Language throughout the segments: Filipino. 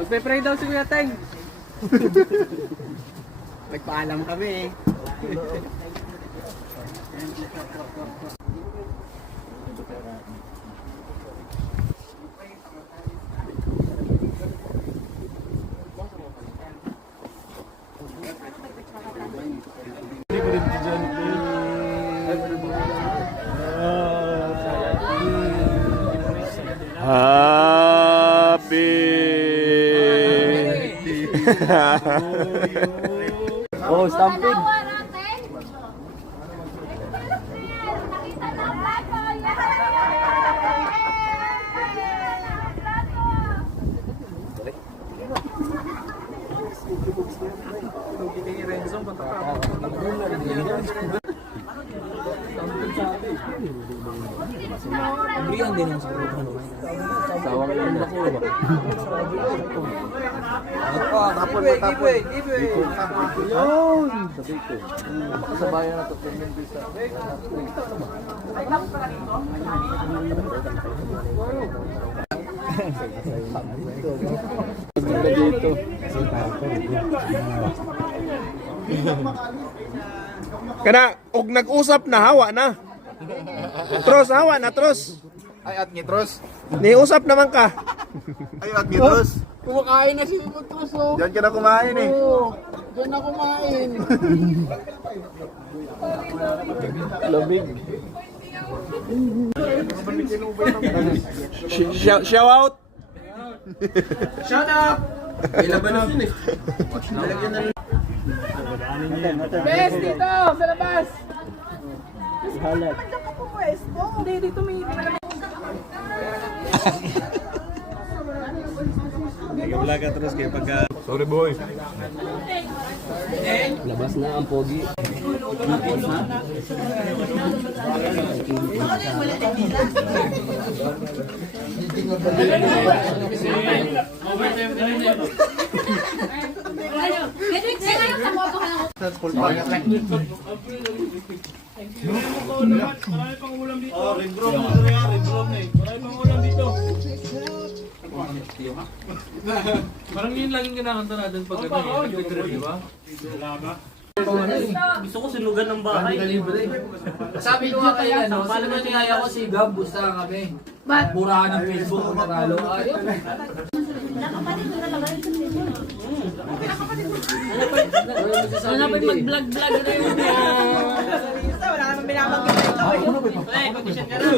Magpe-pray daw si Kuya Teng. Nagpaalam kami eh. Happy. Oh, stamping. Pemberian din ang siguro ano. Sawa ka lang ako ba? Tapon mo tapon. Yun! Sabi ko. Kasabayan na ito. Dito. Kana og nag-usap na hawa na. Tros hawa na tros. Ay at ngitros. Niusap naman ka. Ay at ngitros. Kumakain na si Putros oh. Diyan ka na kumain eh. Oo. Diyan na kumain. Lamig. Shout out. Shut up! May labanan yun eh. Bes, dito! Sa labas! Halat. Hindi, dito may... Wala ka terus kayak pagka. Sorry boy. Labas na ang pogi. Parang yun lang yung kinakanta natin pag nag-grade, di ba? Gusto ko sinugan ng bahay. Sabi ko nga kayo, ano, paano ba tinaya ko si Gab, busta kami. Burahan ng Facebook, matalo. Ayun. Ano pa mag-vlog-vlog na yun? Wala naman binabanggit na ito. Ay, mag-vision ka na.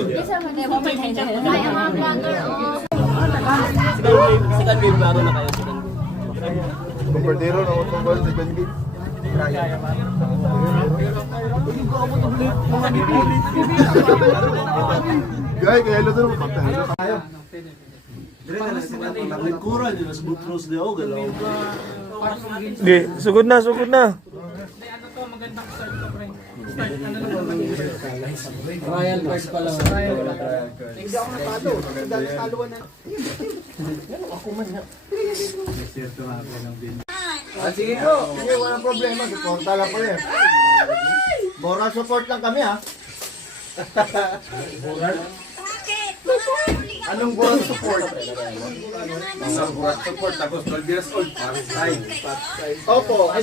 Ay, ang mga vlogger, oh. Second wave, laro na kayo. Kumperdero na utong gol sa Ganbit. Gay, kaya ilo doon magtahilo tayo. Di, sugod na, sugod na. Trial card pa lang. Hindi ako natalo. Dahil taluan na. Sige po. Sige, walang problema. Supporta lang po yan. Moral support lang kami ha. Anong moral support? Burat support, tapos 12 years old. Opo.